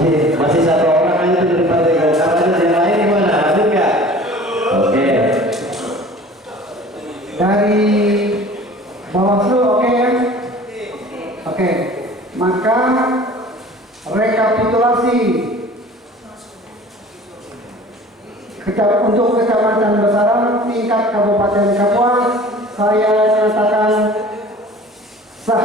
Masih satu orang aja dari Partai Golkar, yang lain gimana? Ada nggak? Oke. Dari Bawaslu oke ya? Oke. Maka rekapitulasi untuk Kecamatan Besaran tingkat Kabupaten Kapuas saya nyatakan sah.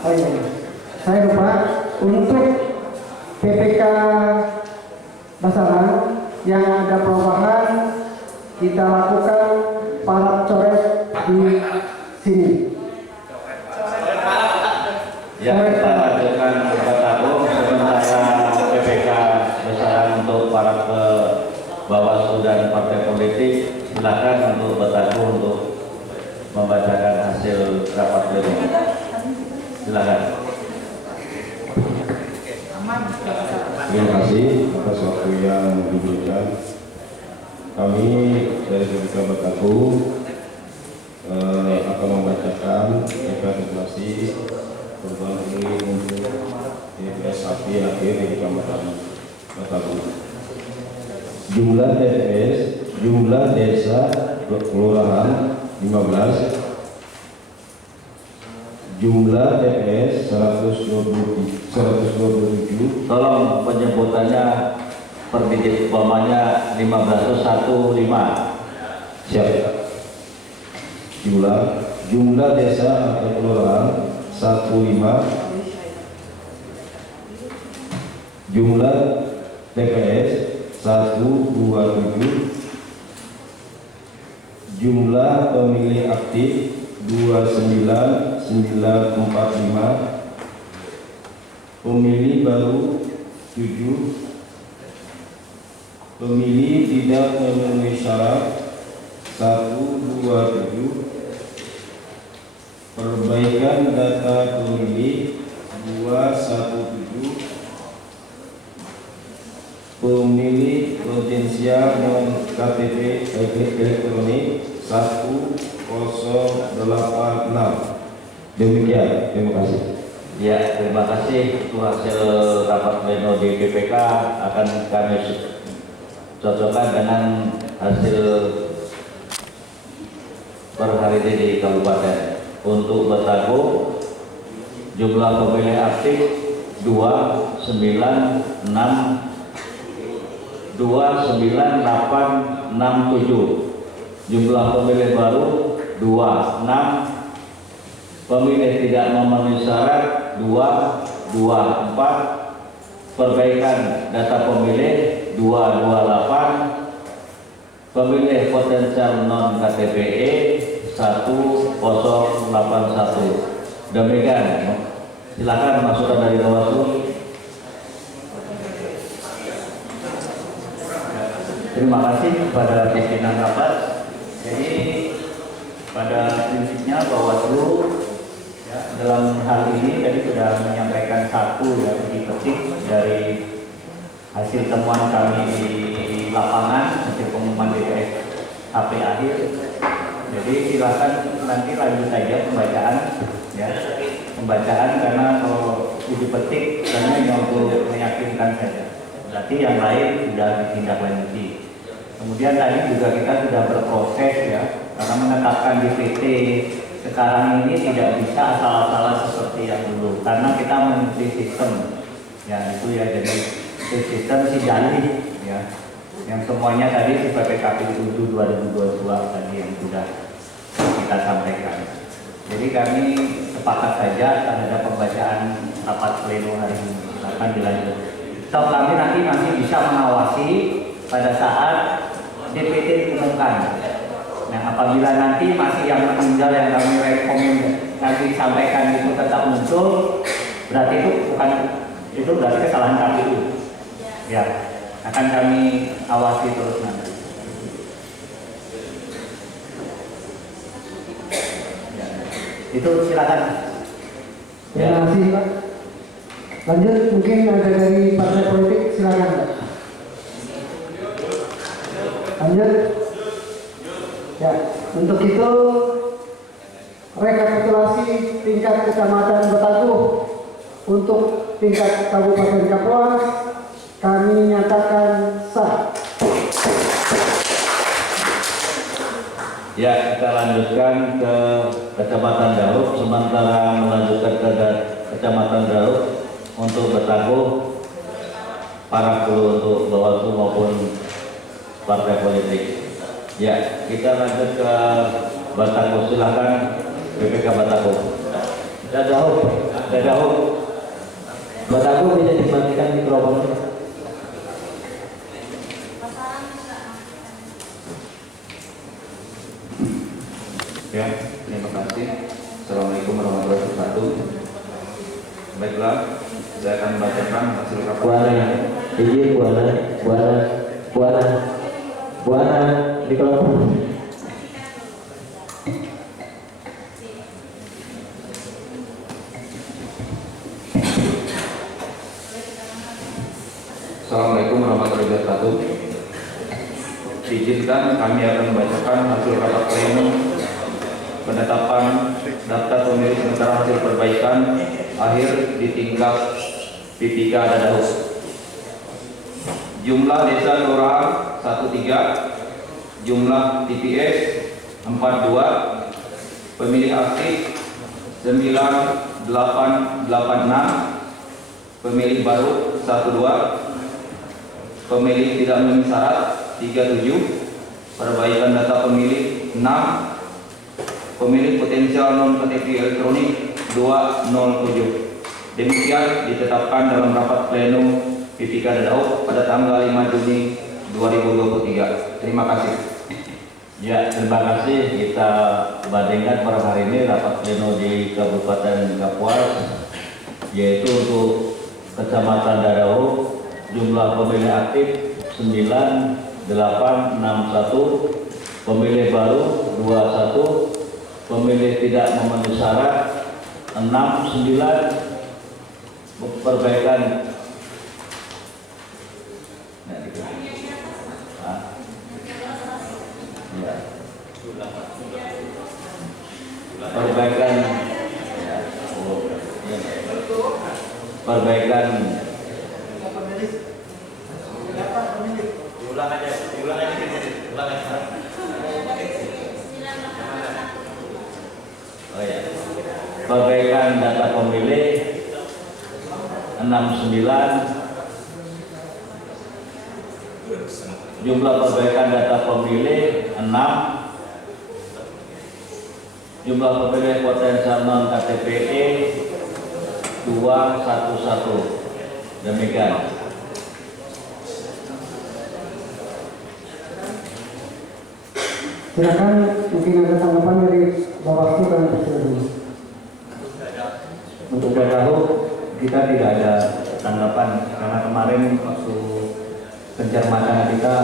Oh iya, saya lupa untuk PPK Besaran yang ada perubahan kita lakukan para coret di sini. Ya, kita lanjutkan bergabung sementara PPK Besaran untuk para ke Bawaslu dan partai politik. Silakan untuk bergabung untuk membacakan hasil rapat pleno. Silakan. Terima kasih atas waktu yang diberikan. Kami dari PPK Bataku akan membacakan rekapitulasi perubahan pemilih untuk TPS sapi akhir di Kecamatan Bataku. Jumlah TPS, jumlah desa kelurahan 15, jumlah TPS 127. Tolong penyebutannya per digit, umpamanya 1515. Siap. Jumlah desa atau kelurahan 15, jumlah TPS 127, jumlah pemilih aktif 29945, pemilih baru 7, pemilih tidak memenuhi syarat 127, perbaikan data pemilih 217, pemilih potensial non KTP elektronik 1086. Demikian, terima kasih. Ya, terima kasih. Itu hasil rapat pleno di PPK akan kami cocokkan dengan hasil per hari ini di kabupaten. Untuk Bataku jumlah pemilih aktif 29867, jumlah pemilih baru 26, pemilih tidak memenuhi syarat 224, perbaikan data pemilih 228, pemilih potensial non KTPE 1081. Demikian. Silakan masukan dari Bawaslu. Terima kasih kepada pimpinan rapat. Jadi pada prinsipnya Bawaslu dalam hal ini tadi sudah menyampaikan satu ya uji petik dari hasil temuan kami di lapangan, hasil pengumuman DPS HP akhir. Jadi silakan nanti lanjut saja pembacaan ya, pembacaan karena kalau uji petik hanya untuk meyakinkan saja. Berarti yang lain sudah ditindaklanjuti. Kemudian tadi juga kita sudah berproses ya, karena menetapkan DPT sekarang ini tidak bisa asal-asalan seperti yang dulu, karena kita mengikuti sistem ya itu ya, jadi sistem sidali ya, yang semuanya tadi seperti KPU 2022 tadi yang sudah kita sampaikan. Jadi kami sepakat saja terhadap pembacaan rapat pleno hari ini akan dilanjut. So, kami nanti masih bisa mengawasi pada saat DPT diumumkan. Nah, apabila nanti masih yang meninggal yang kami rekomend nanti sampaikan itu tetap muncul, berarti itu berarti kesalahan KPU. Ya, akan kami awasi terus nanti. Ya, itu silakan. Terima kasih Pak. Lanjut, mungkin ada dari partai politik, silakan Pak. Lanjut. Ya, untuk itu rekapitulasi tingkat kecamatan Bataguh untuk tingkat Kabupaten Kapuas kami nyatakan sah. Ya, kita lanjutkan ke Kecamatan Dauk, sementara melanjutkan ke Kecamatan Dauk untuk Bataguh para guru untuk Bawaslu maupun partai politik. Ya, kita lanjut ke Bataguh, silakan BPK Bataguh. Dauk. Bataguh bisa dimatikan mikrofonnya. Ya, terima kasih. Assalamualaikum warahmatullahi wabarakatuh. Baiklah, saya akan membacakan hasil Buana, mikrofon. Assalamualaikum warahmatullahi wabarakatuh. Diizinkan kami akan membacakan hasil rapat pleno penetapan daftar pemilih sementara hasil perbaikan akhir di tingkat P3 Dauk. Jumlah desa kelurahan 13, jumlah TPS 42, pemilih aktif 9886, pemilih baru 12, pemilih tidak memenuhi syarat 37, perbaikan data pemilih 6, pemilih potensial non KTP elektronik 207. Demikian ditetapkan dalam rapat pleno P3 Dauk pada tanggal 5 Juni 2023. Terima kasih. Ya, terima kasih. Kita bandingkan pada hari ini rapat pleno di Kabupaten Kapuas, yaitu untuk Kecamatan Dauk jumlah pemilih aktif 9861, pemilih baru 21, pemilih tidak memenuhi syarat 69, perbaikan perbaikan perbaikan data pemilih 69, jumlah perbaikan data pemilih 6, jumlah pemilih potensial non KTPE 211. Demikian. Silakan, mungkin ada tanggapan dari Bawaslu dan Presiden. Untuk Dauk kita tidak ada tanggapan karena kemarin waktu pencermatan kita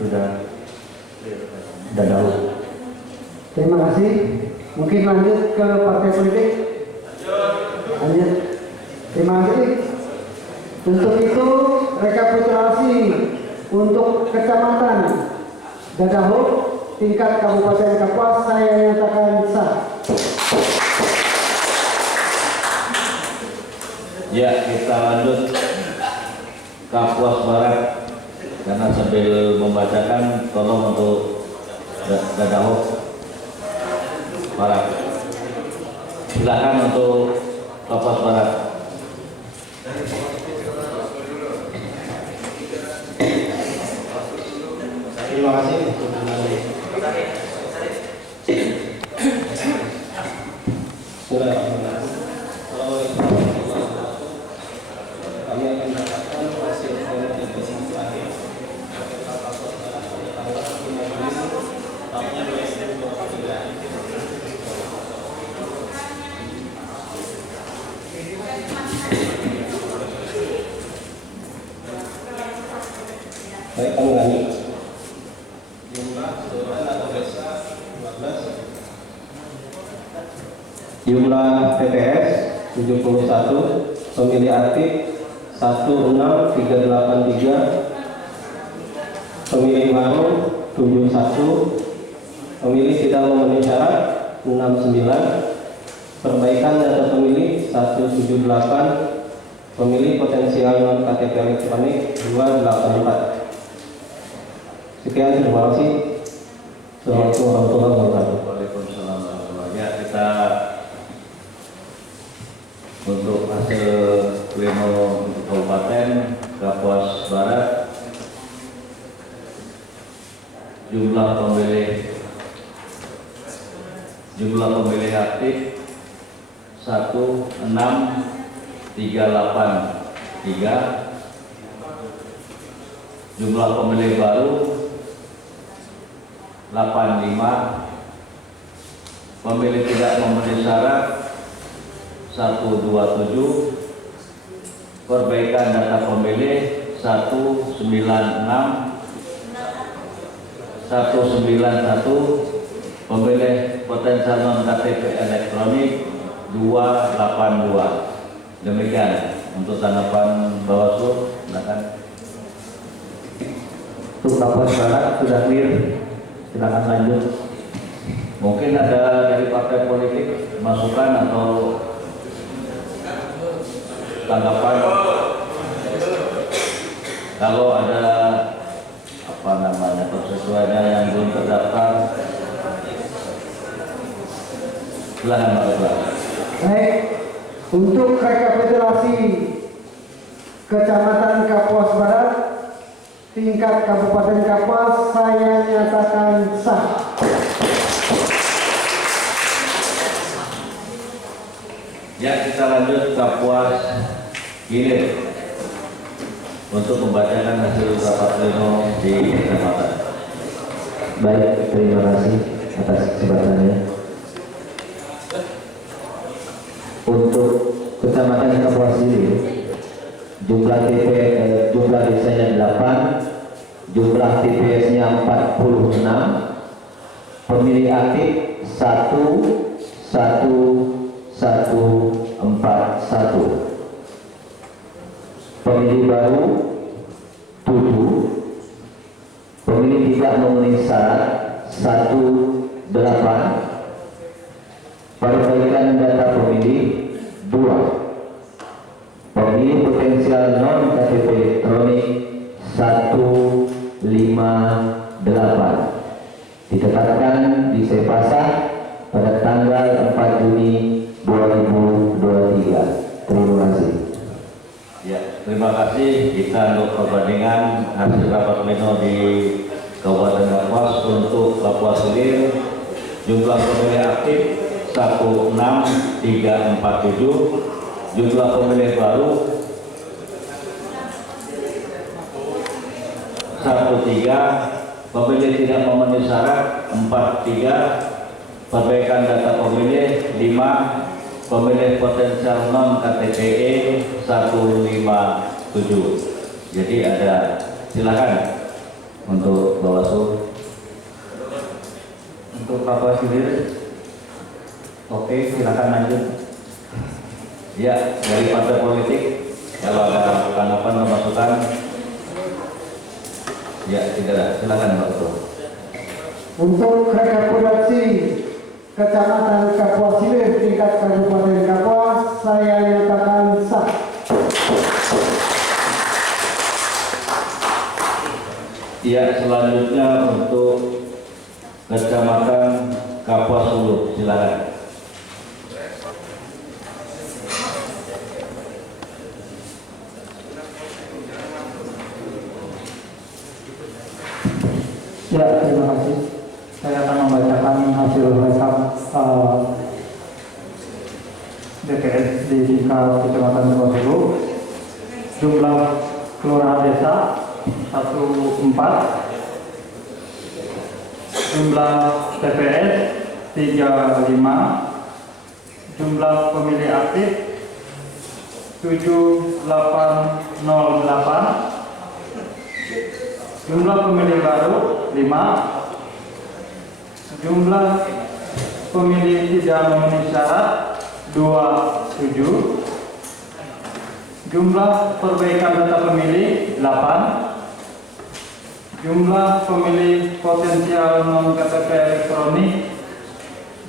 sudah Dauk. Terima kasih. Mungkin lanjut ke partai politik. Lanjut. Terima kasih. Untuk itu rekapitulasi untuk Kecamatan Dauk tingkat Kabupaten Kapuas saya nyatakan sah. Ya, kita lanjut Kapuas Barat karena sambil membacakan tolong untuk Dauk Barat. Silakan untuk Kapuas Barat. Terima kasih. Kami akan mendapatkan hasil verifikasi terakhir. Tahunnya 2023. Baik, kami ulangi. Jumlah kelurahan atau desa 14. Jumlah TPS 71, pemilih aktif 16383, pemilih baru 71, pemilih tidak memenuhi syarat 69, perbaikan data pemilih 178, pemilih potensial non KTP elektronik 284. Sekian, terima kasih. Assalamualaikum warahmatullahi wabarakatuh. Waalaikumsalam warahmatullahi wabarakatuh. Ya, kita untuk hasil pleno untuk Kabupaten Kapuas Barat, jumlah pemilih aktif 16383, jumlah pemilih baru 85, pemilih tidak memenuhi syarat 127, perbaikan data pemilih 191, pemilih potensial non KTP elektronik 282. Demikian untuk tanggapan Bawaslu. Silakan. Untuk Kapuas Barat sudah clear. Silakan lanjut. Mungkin ada dari partai politik masukan atau tanggapan. Kalau ada persesuaiannya yang belum terdaftar, silakan Pak Ketua. Baik, untuk rekapitulasi Kecamatan Kapuas Barat tingkat Kabupaten Kapuas saya nyatakan sah. Ya, kita lanjut Kapuas Gilir untuk membacakan hasil rapat pleno di kecamatan. Baik, terima kasih atas kesempatannya. Untuk Kecamatan Kapuas Gilir, jumlah desanya 8, jumlah TPS-nya 46, pemilih aktif 11141, pemilih baru 7, pemilih tidak memenuhi syarat 18, perbaikan data pemilih 2, pemilih potensial non KTP elektronik 158, ditetapkan di Sepasa pada tanggal 4 Juni 2023. Terima kasih. Ya, terima kasih. Kita untuk perbandingan hasil rapat pleno di Kabupaten Kapuas untuk Kapuas Gilir, jumlah pemilih aktif 16347, jumlah pemilih baru 13, pemilih tidak memenuhi syarat 43, perbaikan data pemilih 5, pemilih potensial non KTPE 157. Jadi ada, silakan untuk Bawaslu. Untuk Kapuas Gilir, oke, silakan lanjut. Ya, dari partai politik kalau ada tanggapan atau masukan. Ya, tidak, silakan Pak Ketua. Untuk rekapitulasi Kecamatan Kapuas Gilir tingkat Kabupaten Kapuas saya nyatakan sah. Ya, selanjutnya untuk Kecamatan Kapuas Hulu, silakan. Ya, terima kasih. Saya akan membacakan hasil rekap DPS di tingkat Kecamatan Kapuas Hulu. Jumlah kelurahan desa 14, jumlah TPS 35, jumlah pemilih aktif 7808, jumlah pemilih baru 5, jumlah pemilih tidak memenuhi syarat 27, jumlah perbaikan data pemilih 8, Jumlah pemilih potensial non KTP elektronik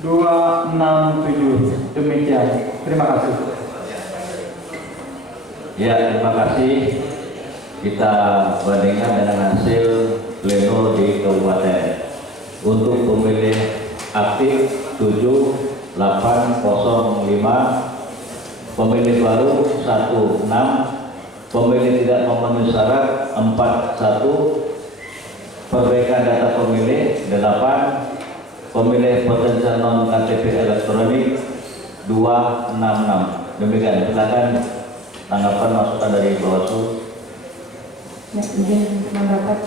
267. Demikian. Terima kasih. Ya, terima kasih. Kita bandingkan dengan hasil pleno di kabupaten. Untuk pemilih aktif 7805, pemilih baru 16, pemilih tidak memenuhi syarat 41, perbaikan data pemilih 8, pemilih potensial non KTP elektronik 266. Demikian, silakan tanggapan masukan dari Bawaslu. Ya, izin mendapat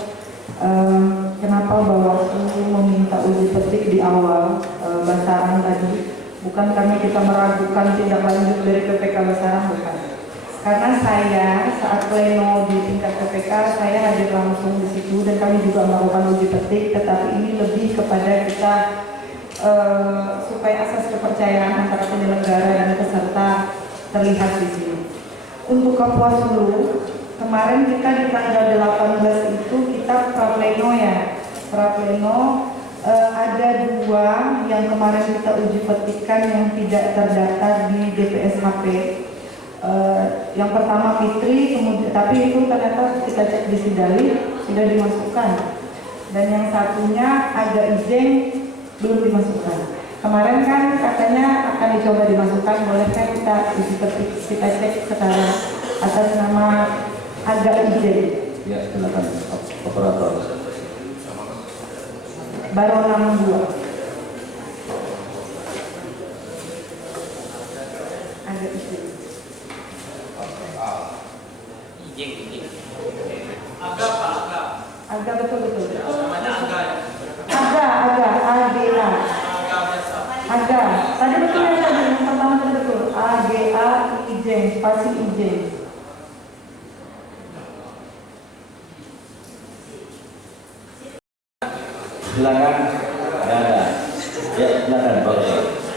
kenapa Bawaslu meminta uji petik di awal Basarang tadi, bukan karena kita meragukan tindak lanjut dari PPK Basarang, bukan. Karena saya saat pleno di tingkat PPK saya hadir langsung di situ dan kami juga melakukan uji petik, tetapi ini lebih kepada kita supaya asas kepercayaan antara penyelenggara dan peserta terlihat di sini. Untuk Kapuasulu, kemarin kita di tanggal 18 itu kita prapleno ya, prapleno ada 2 yang kemarin kita uji petikan yang tidak terdaftar di DPSHP. Yang pertama Fitri, kemudian tapi itu ternyata kita cek di Sidali sudah dimasukkan, dan yang satunya ada Ijeng belum dimasukkan. Kemarin kan katanya akan dicoba dimasukkan, bolehkah kita uji petik, kita cek sekarang atas nama Aga Ijeng. Ya, silakan operator. Baru 62. Aga Ijeng. Aga betul. Aga. Tadi betul ya tadi yang pertama tadi betul. AGA Ijeng, spasi Ijeng. Silakan. Ada. Ya, silakan Pak.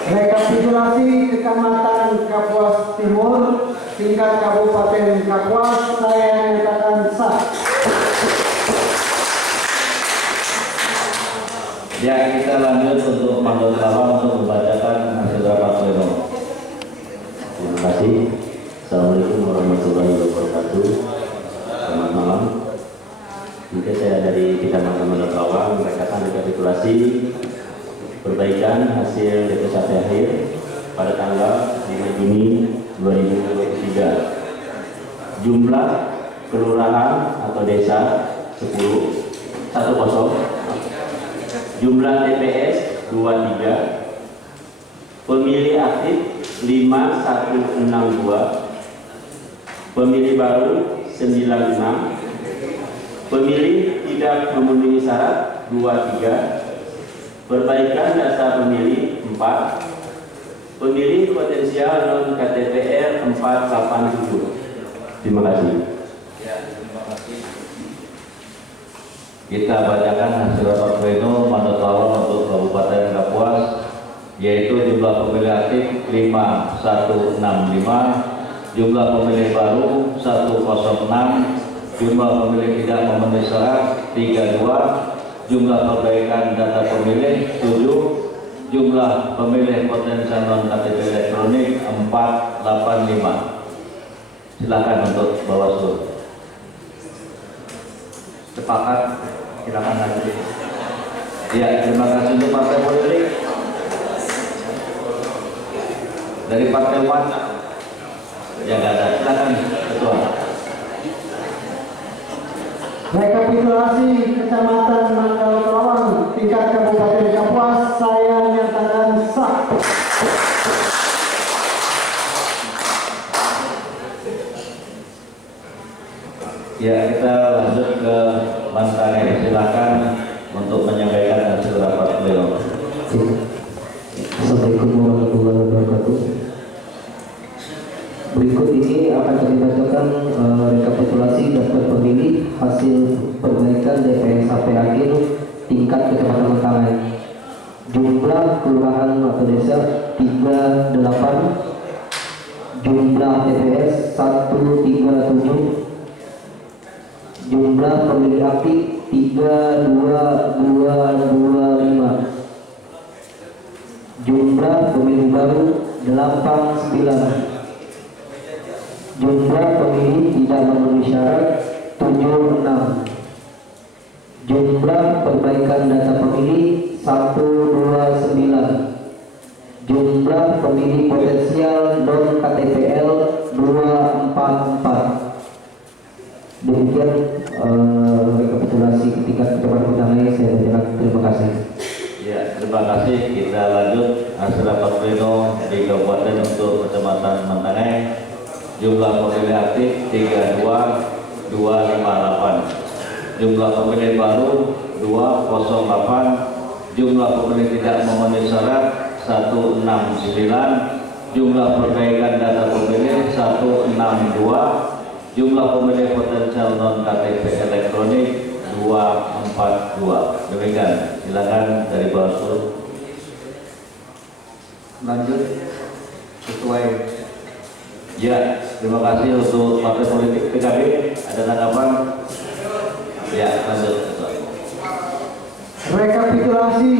Rekapitulasi Kecamatan Kapuas Timur tingkat Kabupaten Kapuas saya nyatakan sah. Ya, kita lanjut untuk Mandor Lawang untuk membacakan hasil rapat pleno. Terima kasih. Assalamualaikum warahmatullahi wabarakatuh. Selamat malam. Mungkin saya dari Kecamatan Mandor Lawang membacakan rekapitulasi perbaikan hasil DPSHP akhir pada tanggal 5 Juni 2023. Jumlah kelurahan atau desa 10. Jumlah TPS 23, pemilih aktif 5162, pemilih baru 96, pemilih tidak memenuhi syarat 23, perbaikan data pemilih 4, pemilih potensial non KTPR 487. Terima kasih. Kita bacakan hasil rapat pleno Mandor Lawang untuk Kabupaten Kapuas, yaitu jumlah pemilih aktif 5165, jumlah pemilih baru 106, jumlah pemilih tidak memenuhi syarat 32, jumlah perbaikan data pemilih 7, jumlah pemilih potensial non KTP elektronik 485. Silakan untuk Bawaslu. Sepakat, silakan lanjut. Ya, terima kasih untuk partai politik. Dari partai umat, ya nggak ada. Silakan ketua. Rekapitulasi Kecamatan Mandor Lawang tingkat Kabupaten Kapuas saya nyatakan sah. Ya, kita lanjut ke Mantane. Silakan untuk menyampaikan hasil rapat pleno. Assalamualaikum warahmatullahi wabarakatuh. Berikut ini akan kami bacakan rekapitulasi daftar pemilih hasil perbaikan DPSHP akhir tingkat Kecamatan Mentangan. Jumlah kelurahan atau desa 38, jumlah TPS 137, jumlah pemilih aktif 3225. Jumlah pemilih baru 89. Jumlah pemilih tidak memenuhi syarat 76. Jumlah perbaikan data pemilih 129. Jumlah pemilih potensial non KTPL 244. Demikian rekapitulasi tingkat Kecamatan Mentangai. Saya berterima kasih. Ya, terima kasih. Kita lanjut hasil rapat pleno di Kabupaten untuk Kecamatan Mentangai. Jumlah pemilih aktif 32258. Jumlah pemilih baru 208. Jumlah pemilih tidak memenuhi syarat 169. Jumlah perbaikan data pemilih 162. Jumlah pemilih potensial non KTP elektronik 242. Demikian, silakan dari Bawaslu. Lanjut sesuai. Ya, terima kasih untuk partai politik PKB. Ada tanggapan? Ya, lanjut. Rekapitulasi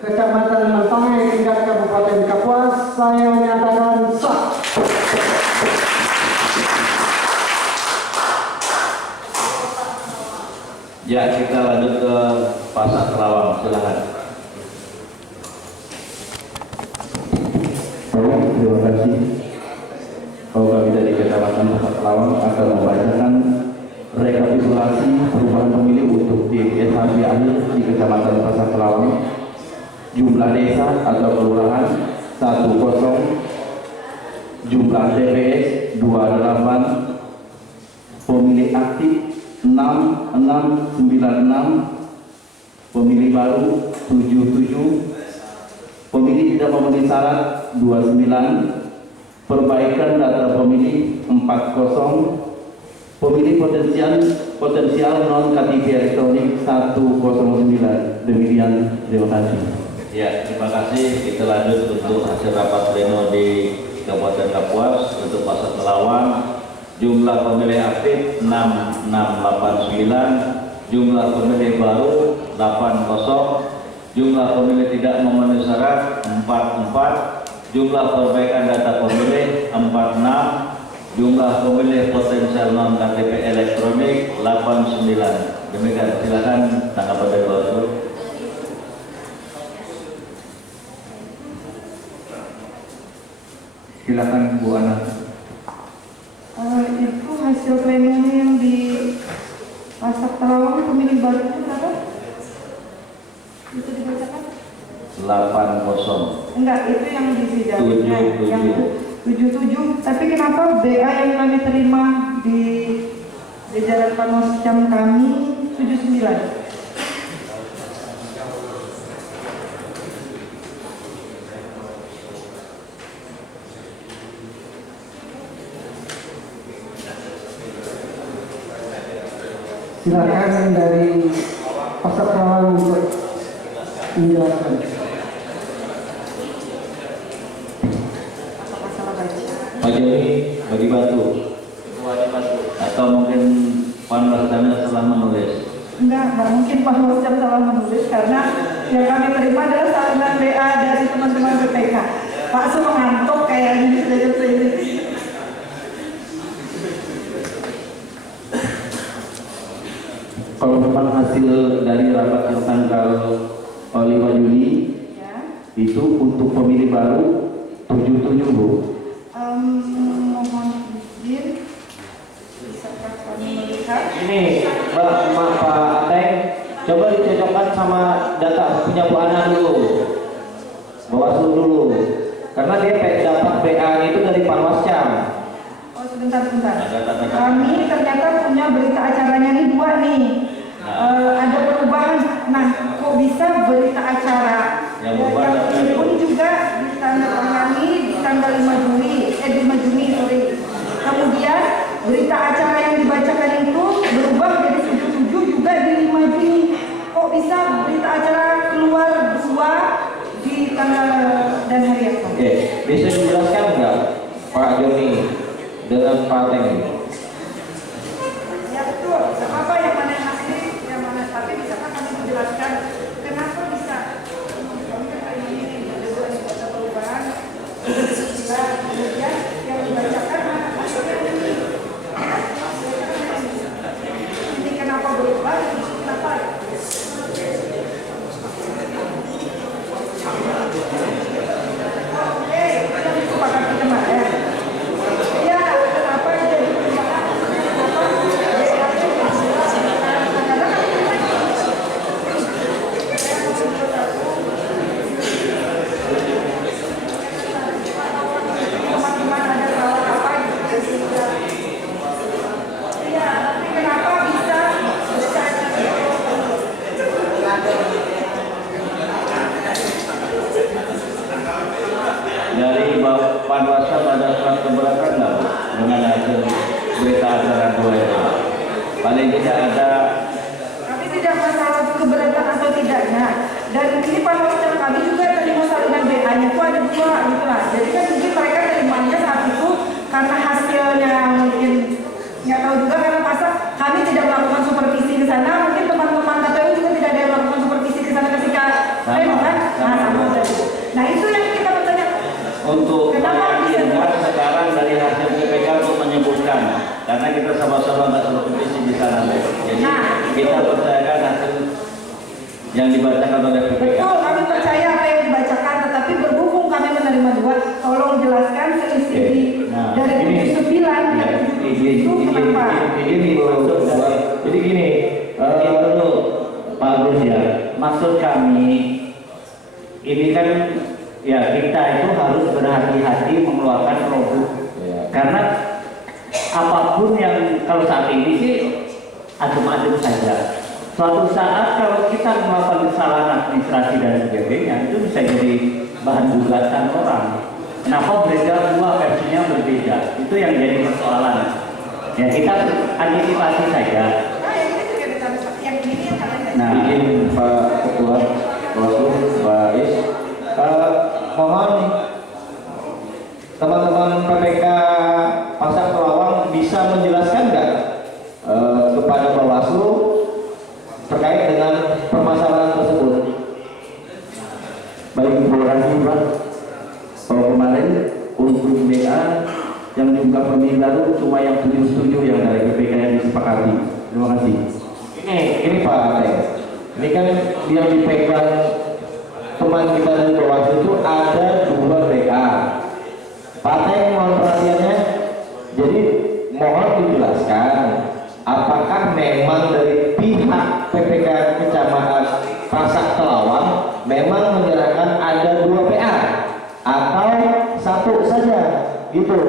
Kecamatan Mentangai tingkat Kabupaten Kapuas saya menyatakan sah. Ya, kita lanjut ke Pasar Kerawang. Silakan. Baik, terima kasih. Kami dari Kecamatan Pasar Kerawang akan membacakan rekapitulasi perubahan pemilih untuk di SHB akhir di Kecamatan Pasar Kerawang. Jumlah desa atau kelurahan 10, jumlah TPS 28, pemilih aktif 6696, pemilih baru 77, pemilih tidak memenuhi syarat 29, perbaikan data pemilih 40, pemilih potensial non KTP elektronik 109. Demikian, terima kasih. Ya, terima kasih. Kita lanjut untuk hasil rapat pleno di Kabupaten Kapuas untuk Pasar Kerawang. Jumlah pemilih aktif 6689, jumlah pemilih baru 80, jumlah pemilih tidak memenuhi syarat 44, jumlah perbaikan data pemilih 46, jumlah pemilih potensial non KTP elektronik 89. Demikian, silakan tanggapan dari Bawaslu. Silakan Bu Ana. Itu hasil plenonya yang di Pasar Kerawang pemilih baru itu berapa? Itu dibacakan? 80. Enggak, itu yang di sidangnya yang 77. Tapi kenapa BA yang kami terima di jajaran Panwascam kami 79? Silakan dari Pasar Kerawang untuk menjelaskan. Apa masalah baca? Pak Joni, bagi batu. Atau mungkin Panwascamnya salah menulis. Enggak mungkin Panwascam salah menulis karena yang kami terima adalah salinan BA dari teman-teman BPK. Pak Su mengantuk kayaknya sudah jam ini. Kalau memang hasil dari rapat yang tanggal 5 Juli Ya. itu untuk pemilih baru 77, Bu. Mohon izin, bisakah kami melihat? Ini Pak Ateng, coba dicocokkan sama data punya Bu Ana dulu, Bawaslu dulu, karena dia dapat BA itu dari Panwascam. Oh sebentar. Kami ternyata punya berita acaranya nih 2 nih. Ada perubahan. Nah, kok bisa berita acara Yang ini pun juga ditandatangani di tanggal 5 Juni, sorry. Kemudian berita acara yang dibacakan itu berubah jadi 77 juga di 5 Juni. Kok bisa berita acara keluar 2 di tanggal dan hari yang sama? Bisa dijelaskan nggak Pak Joni dengan Pak Ateng? Ya betul. paling tidak ada. Tapi tidak masalah keberatan atau tidaknya. Dan ini panwascam kami juga terima salinan BA-nya itu ada 2 gitu lah. Jadi kan mungkin mereka terimanya saat itu karena hasilnya mungkin nggak tahu juga, karena masa kami tidak melakukan supervisi ke sana, mungkin teman-teman KPU juga tidak ada yang melakukan supervisi ke sana ketika pleno kan? Nah itu yang kita bertanya. Untuk kenapa meyakinkan sekarang dari hasil BPK untuk menyebutkan, karena kita sama-sama nggak supervisi di sana, jadi kita percayakan hasil yang dibacakan oleh BPK. Betul, kami percaya apa yang dibacakan, tetapi berhubung kami menerima 2, tolong jelaskan selisih dari 79 dan 77 itu kenapa? Jadi gini, dulu Pak Gus ya, maksud kami ini kan ya kita itu harus berhati-hati mengeluarkan produk, karena apapun yang kalau saat ini sih adem-adem saja. Suatu saat kalau kita melakukan kesalahan administrasi dan sebagainya, itu bisa jadi bahan gugatan orang. Kenapa beredar 2 versinya berbeda? Itu yang jadi persoalan. Ya kita antisipasi saja. Nah, izin Pak Ketua Bawaslu, Pak Is, mohon teman-teman PPK Pasar Pelawang bisa menjelaskan nggak kepada Bawaslu terkait dengan permasalahan tersebut. Baik, terima kasih Pak. Kalau kemarin untuk BA yang jumlah pemilih baru cuma yang 77 yang dari BPK yang disepakati. Terima kasih. Ini Pak Teng, ini kan yang dipegang teman kita dari Bawaslu itu ada 2 BA. Pak Teng mohon perhatiannya. Jadi mohon dijelaskan apakah memang dari pihak PPK Kecamatan Pasar Pelawang memang menyerahkan ada 2 PA atau 1 saja gitu.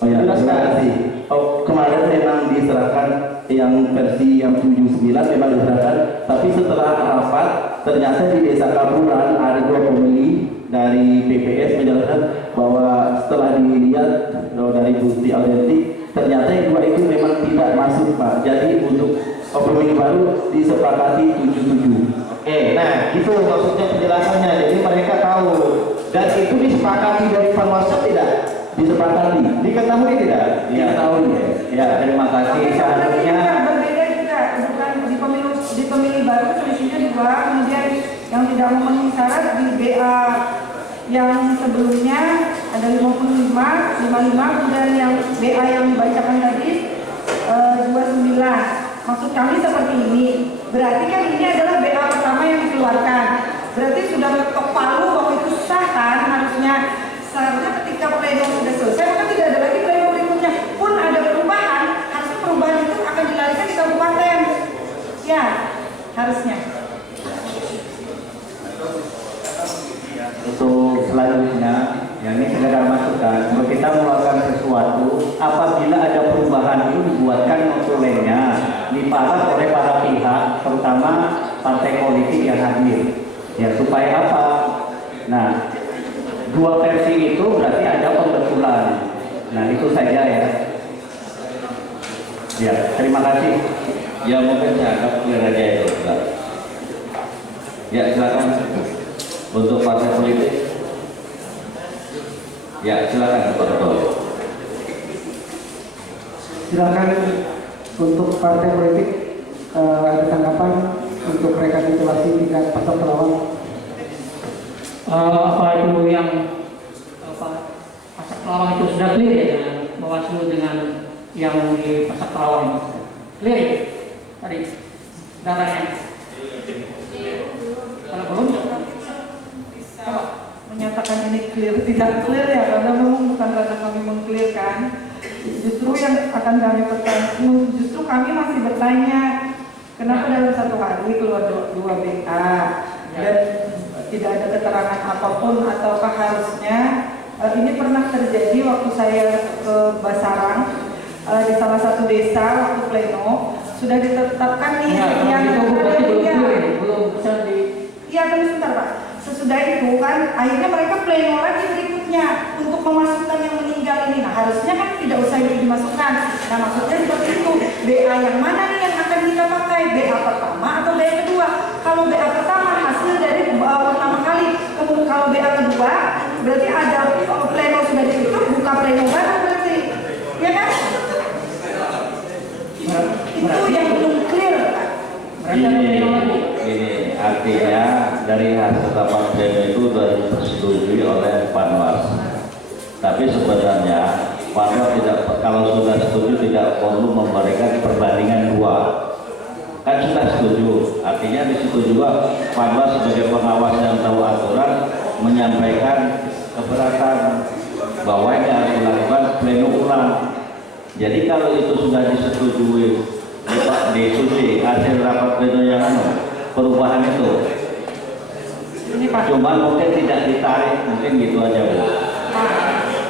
Oh ya, terima kasih. Oh, kemarin memang diserahkan yang versi yang 79 memang diserahkan, tapi setelah rapat ternyata di Desa Kaburan ada 2 pemilih dari PPS menjelaskan bahwa setelah dilihat dari bukti autentik ternyata yang 2 itu memang tidak masuk Pak. Jadi untuk pemilih baru disepakati 77. Oke, nah itu maksudnya penjelasannya. Jadi mereka tahu dan itu disepakati dari Panwascam tidak? Disepakati. Diketahui tidak? Ya, tahu ya. Ya, terima kasih. Seharusnya berbeda juga, bukan di pemilih baru selisihnya 2, kemudian yang tidak memenuhi syarat di BA yang sebelumnya ada 55, kemudian yang BA yang dibacakan tadi 29. Maksud kami seperti ini, berarti kan ini adalah BA pertama yang dikeluarkan, berarti sudah ketok palu bahwa itu sah kan, seharusnya ketika pleno sudah selesai maka tidak ada lagi pleno berikutnya. Pun ada perubahan, harusnya perubahan itu akan dilarikan di kabupaten, ya harusnya. untuk selanjutnya, yang ini sekedar masukan, kalau kita melakukan sesuatu, apabila ada perubahan itu dibuatkan notulennya, diparah oleh para pihak, terutama partai politik yang hadir. Ya supaya apa? Nah, 2 versi itu berarti ada pembetulan. Nah itu saja ya. Ya, terima kasih. Ya mungkin saya anggap clear aja itu. Ya silakan untuk partai politik. Ya silakan Pak Ketua. Silakan untuk partai politik ada tanggapan untuk rekapitulasi tingkat Pasar Pelawang. Apa itu yang Pasar Pelawang itu sudah clear ya dengan Bawaslu dengan yang di Pasar Pelawang ini? Clear ya? Tadi datanya. Kalau belum, Bisa menyatakan ini clear, tidak clear ya, karena memang bukan karena kami mengclearkan. Justru yang akan kami pertanyaan, justru kami masih bertanya, kenapa dalam 1 hari keluar 2 BA dan tidak ada keterangan apapun, ataukah harusnya ini pernah terjadi waktu saya ke Basarang di salah satu desa waktu pleno sudah ditetapkan nih yang belum bisa di. Iya, tapi sebentar Pak. Sesudah itu kan akhirnya mereka pleno lagi berikutnya untuk memasukkan yang meninggal ini. Nah harusnya kan tidak usah itu dimasukkan. Nah maksudnya seperti itu. BA yang mana nih yang Ini artinya dari hasil rapat pleno itu sudah disetujui oleh Panwas. Tapi sebenarnya Panwas tidak, kalau sudah setuju tidak perlu memberikan perbandingan dua. Kan sudah setuju, artinya di situ juga Panwas sebagai pengawas yang tahu aturan menyampaikan keberatan bahwa ini harus dilakukan pleno ulang. Jadi kalau itu sudah disetujui diskusi hasil rapat pleno yang perubahan itu, cuma mungkin tidak ditarik, mungkin gitu aja Bu.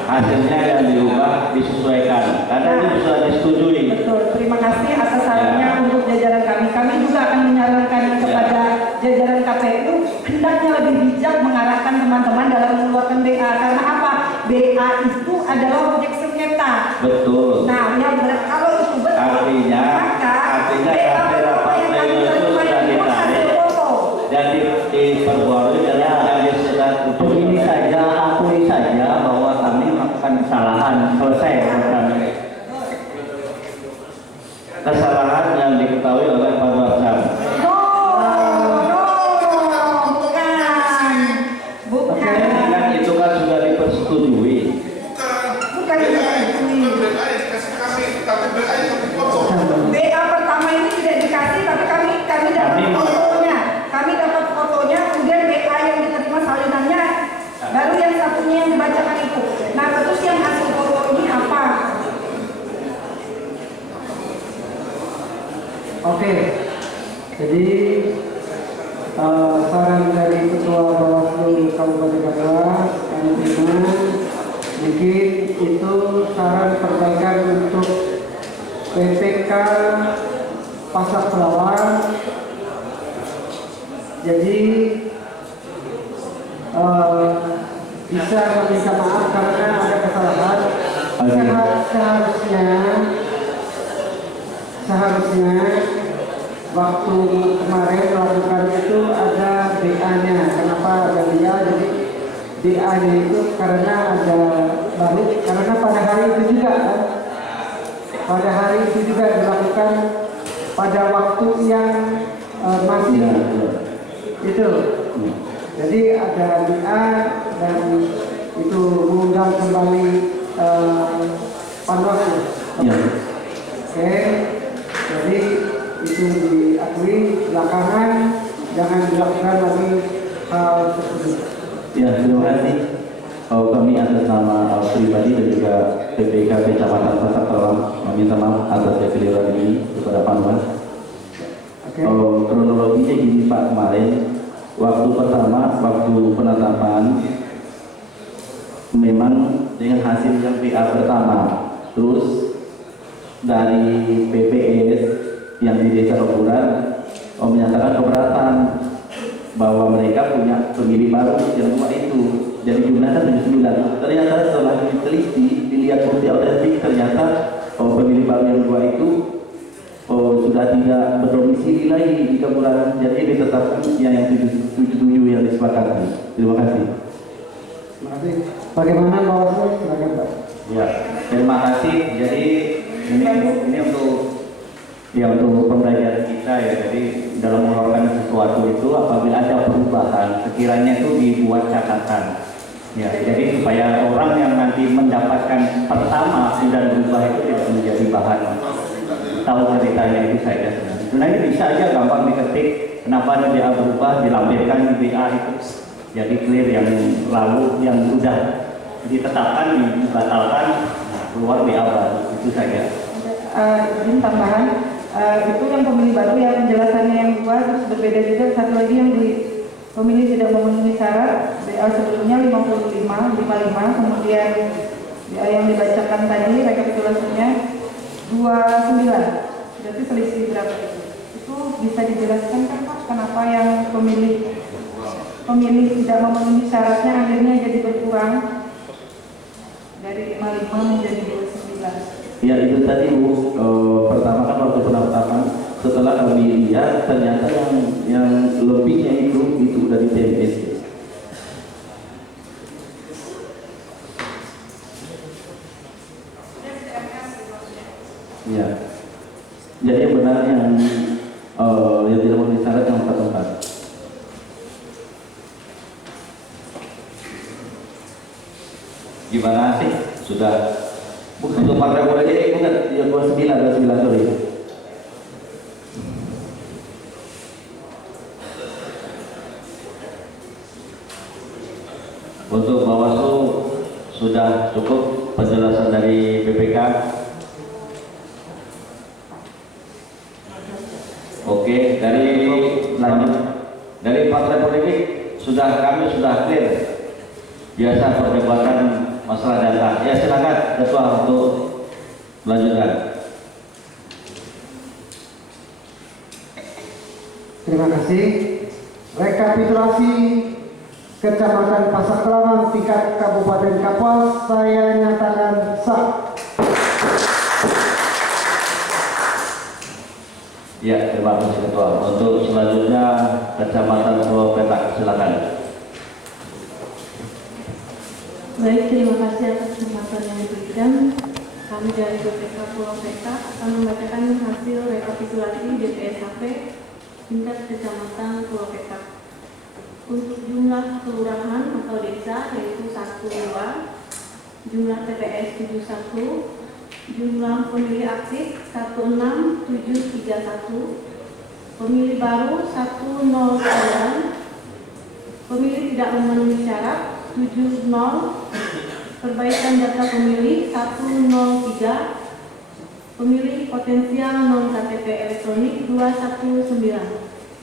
Hasilnya yang diubah disesuaikan karena itu sudah disetujui. Betul, terima kasih atas sarannya untuk jajaran kami. Kami juga akan menyarankan kepada jajaran KPU hendaknya lebih bijak mengarahkan teman-teman dalam mengeluarkan BA. Karena apa? BA itu adalah objek sengketa. Betul. Nah, yang kalau itu betul, artinya hasil rapat pleno itu sudah ditarik dan diperbarui dari surat Begini saja, akui saja bahwa kami melakukan kesalahan, selesai kami. kesalahan yang diketahui oleh Panwascam. Bukan. Kan itu kan sudah dipersetujui. Bukan disetujui. BA pertama ini tidak dikasih, tapi kami dapat fotonya. Kami dapat fotonya, kemudian BA yang diterima salinannya, baru yang satunya yang dibacakan itu. Nah, terus yang hasil foto ini apa? Oke, jadi saran dari Ketua Bawaslu Kabupaten Kapuas, kami terima. Mungkin itu saran perbaikan untuk PPK Pasar Pelawan. Jadi bisa meminta maaf karena ada kesalahan. Seharusnya waktu kemarin melakukan itu ada BA-nya. Kenapa ada BA? Jadi BA-nya itu karena ada balik, karena pada hari itu juga dilakukan pada waktu yang masih itu. Jadi ada BA dan itu mengundang kembali Panwas. Ya. Oke, jadi itu diakui belakangan, jangan dilakukan lagi hal tersebut. Ya, terima kasih. Kami atas nama pribadi dan juga PPK Kecamatan Pasar Pelawan meminta maaf atas kekeliruan ini kepada Panwas. Oke. Kronologinya gini Pak, kemarin waktu pertama, waktu penetapan memang dengan hasil yang PA pertama, terus dari PPS yang di Desa Roburan menyatakan keberatan bahwa mereka punya pemilih baru yang dua itu, jadi jumlahnya 79. Ternyata setelah diteliti, dilihat bukti autentik, ternyata pemilih baru yang dua itu sudah tidak berdomisili lagi di kelurahan, jadi ditetapkan yang 77 yang disepakati. Terima kasih. Terima kasih. Bagaimana Bawaslu? Silakan Pak. Ya, terima kasih. Jadi ini untuk pembelajaran kita ya. Jadi dalam mengeluarkan sesuatu itu apabila ada perubahan, sekiranya itu dibuat catatan. Ya, jadi supaya orang yang nanti mendapatkan pertama sudah berubah itu tidak menjadi bahan tahu ceritanya itu saja. Sebenarnya bisa aja gampang diketik kenapa ada BA berubah, dilampirkan di BA itu. Jadi clear yang lalu yang sudah ditetapkan dibatalkan, keluar BA baru, itu saja. Izin tambahan, itu yang pemilih baru yang penjelasannya yang dua terus berbeda juga. Satu lagi yang di pemilih tidak memenuhi syarat, BA sebelumnya 55, kemudian BA yang dibacakan tadi rekapitulasinya 29. Berarti selisih berapa itu? Itu bisa dijelaskan kan Pak, kenapa yang pemilih tidak memenuhi syaratnya akhirnya jadi berkurang dari 55 menjadi 29. Ya itu tadi Bu, pertama kan waktu penetapan, setelah kami lihat ternyata yang lebihnya itu dari TMS. Ya, jadi yang benar yang tidak Gimana sih? Sudah untuk partai politik bukan ya 29 sorry. Untuk Bawaslu sudah cukup penjelasan dari BPK. Oke, dari lanjut dari partai politik kami sudah clear. Biasa perdebatan masalah data. Ya silakan Ketua untuk melanjutkan. Terima kasih. Rekapitulasi Kecamatan Pasar Kelawang tingkat Kabupaten Kapuas saya nyatakan sah. Ya, terima kasih Ketua. Untuk selanjutnya Kecamatan Pulau Petak, silakan. Baik, terima kasih atas kesempatan yang diberikan. Kami dari BPK Pulau Petak akan membacakan hasil rekapitulasi DPSHP tingkat Kecamatan Pulau Petak. Untuk jumlah kelurahan atau desa yaitu 12, jumlah TPS 71, jumlah pemilih aktif 16731, pemilih baru 109, pemilih tidak memenuhi syarat 70, perbaikan data pemilih 103, pemilih potensial non KTP elektronik 219.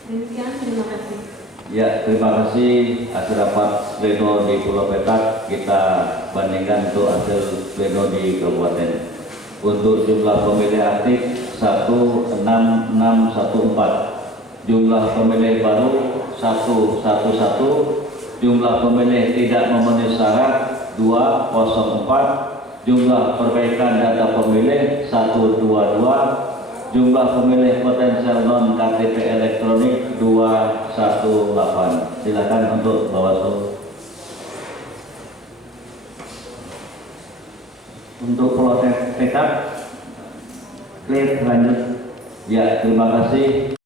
Demikian, terima kasih. Ya, terima kasih hasil rapat pleno di Pulau Petak. Kita bandingkan untuk hasil pleno di Kabupaten. Untuk jumlah pemilih aktif 16614, jumlah pemilih baru 111, jumlah pemilih tidak memenuhi syarat 204, jumlah perbaikan data pemilih 122, jumlah pemilih potensial non KTP elektronik 218. Silakan untuk Bawaslu. Untuk Pulau Petak clear, lanjut. Ya, terima kasih.